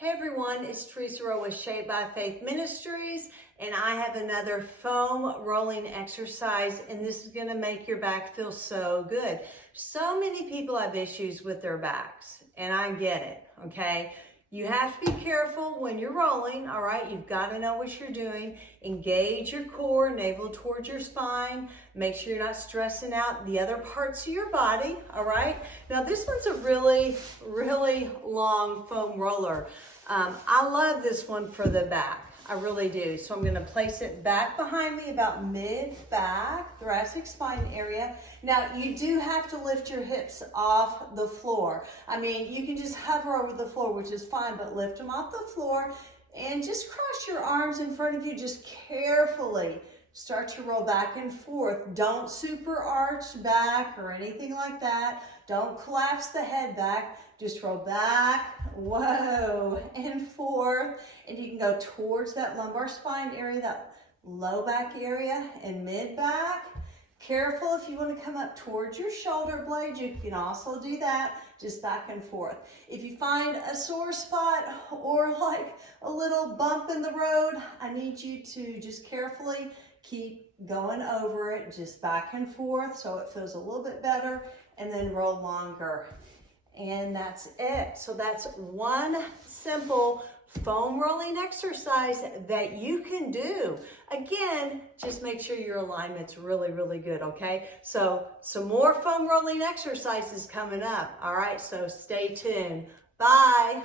Hey everyone, it's Theresa Rowe with Shaped by Faith Ministries, and I have another foam rolling exercise, and this is going to make your back feel so good. So many people have issues with their backs, and I get it, okay? You have to be careful when you're rolling, all right? You've got to know what you're doing. Engage your core, navel towards your spine. Make sure you're not stressing out the other parts of your body, all right? Now, this one's a really, really long foam roller. I love this one for the back. I really do. So I'm going to place it back behind me about mid-back, thoracic spine area. Now, you do have to lift your hips off the floor. I mean, you can just hover over the floor, which is fine, but lift them off the floor and just cross your arms in front of you. Just carefully start to roll back and forth. Don't super arch back or anything like that. Don't collapse the head back. Just roll back, whoa, and forth. And you can go towards that lumbar spine area, that low back area and mid back. Careful if you want to come up towards your shoulder blades, you can also do that, just back and forth. If you find a sore spot or like a little bump in the road, I need you to just carefully keep going over it, just back and forth so it feels a little bit better, and then roll longer. And that's it. So that's one simple foam rolling exercise that you can do. Again, just make sure your alignment's really, really good, okay? So some more foam rolling exercises coming up, all right? So stay tuned. Bye.